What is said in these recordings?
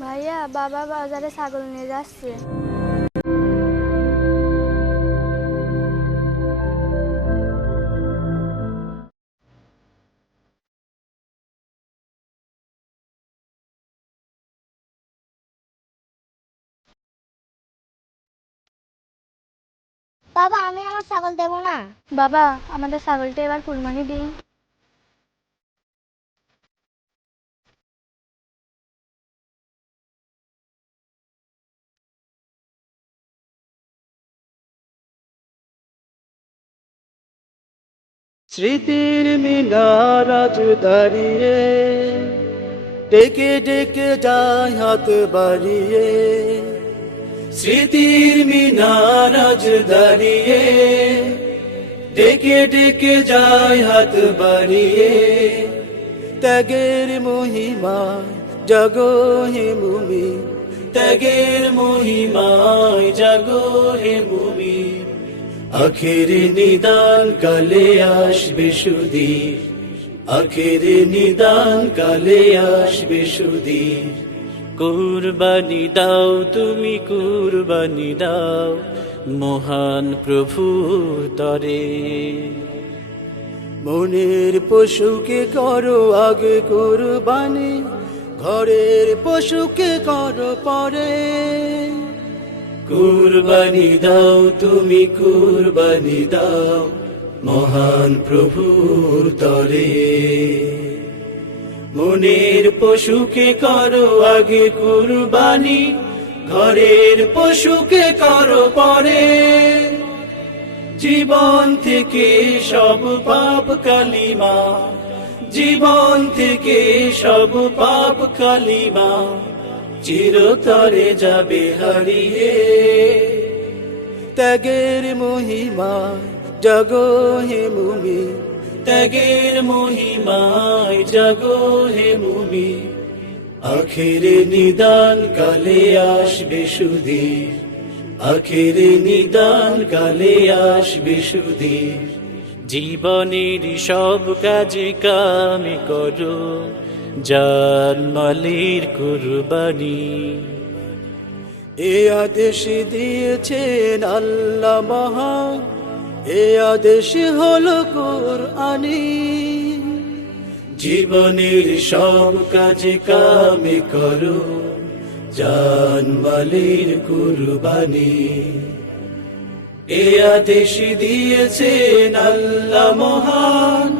ভাইয়া বাবা বাজারে ছাগল নিয়ে যাচ্ছে। বাবা আমি আমার ছাগল দেবো না। বাবা আমাদের ছাগলটা এবার কুরবানি দিই স্মৃতির মিনারাজ দাঁড়িয়ে ডেকে ডেকে যায় হাত বাড়িয়ে। স্মৃতির মিনারাজ দাঁড়িয়ে, ডেকে ডেকে যায় হাত বাড়িয়ে। ত্যাগের মহিমা, জাগো হে মুমি। ত্যাগের মহিমায় জাগো হে মুমি। আখের নিদান কালে আসবে সুদীর আখের নিদান কালে আসবে সুদীর কুরবানি দাও, তুমি কুরবানি দাও, মহান প্রভু তরে। মনের পশুকে করো আগে কুরবানি, ঘরের পশুকে করো পরে। কুরবানি দাও, তুমি কুরবানি দাও, মহান প্রভুর তরে। মনের পশুকে করো আগে কুরবানি, ঘরের পশুকে করো পরে। জীবন থেকে সব পাপ কালিমা, জীবন থেকে সব পাপ কালিমা, চিরতরে যাবে হারিয়ে। ত্যাগের মহিমা জাগো হে মুমি ত্যাগের মহিমায় জাগো হে মুমি আখেরে নিদান কালে আসবে সুধীর। আখেরে নিদান কালে আসবে সুধীর। জীবনের সব কাজে কামে করো জান মালির কুরবানি। এ আদেশ দিয়েছেন আল্লাহ মহান এ আদেশ হলো কোরআনি। জীবনের সব কাজে কামে করো জান মালির কুরবানি। এ আদেশ দিয়েছেন আল্লাহ মহান,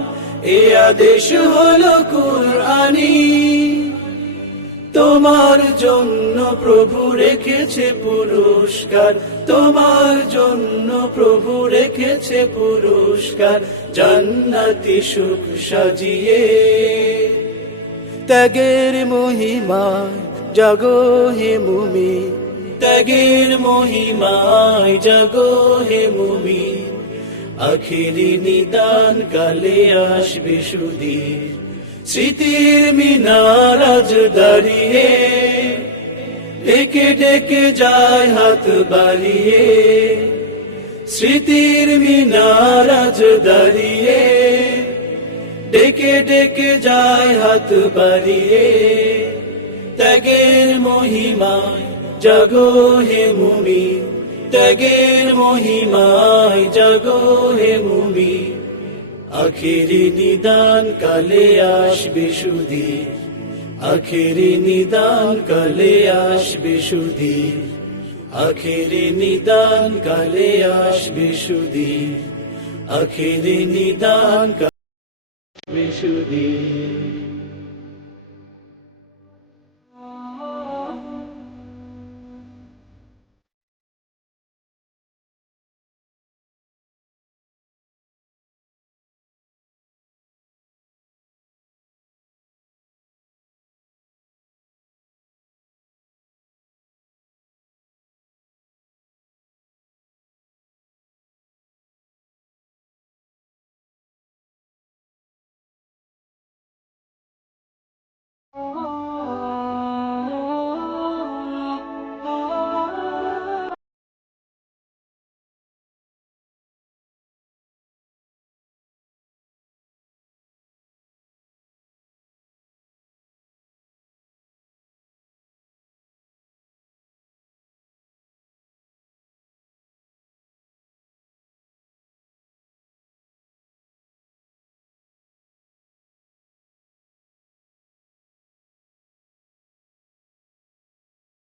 এ আদেশ হলো কুরআনি। তোমার জন্য প্রভু রেখেছে পুরস্কার। তোমার জন্য প্রভু রেখেছে পুরস্কার। জান্নাতি সুখ সাজিয়ে ত্যাগের মহিমা জাগো হে মুমি। ত্যাগের মহিমায় জাগো হে মুমি। আখিরি নিদান কালে আসবে সুদীর স্মৃতির মিনারাজ দাঁড়িয়ে, ডেকে ডেকে যায় হাত বাড়িয়ে। স্মৃতির মিনারাজ দাঁড়িয়ে, ডেকে ডেকে যায় হাত বাড়িয়ে। ত্যাগের মহিমায় জাগো হে মুমি ত্যাগের মহিমায় জাগো হে মুমি আখেরি নিদান কালে আসবে সুধীর আখেরি নিদান কালে আসবে সুধীর আখেরি নিদান কালে আসবে সুধীর আখেরি নিদান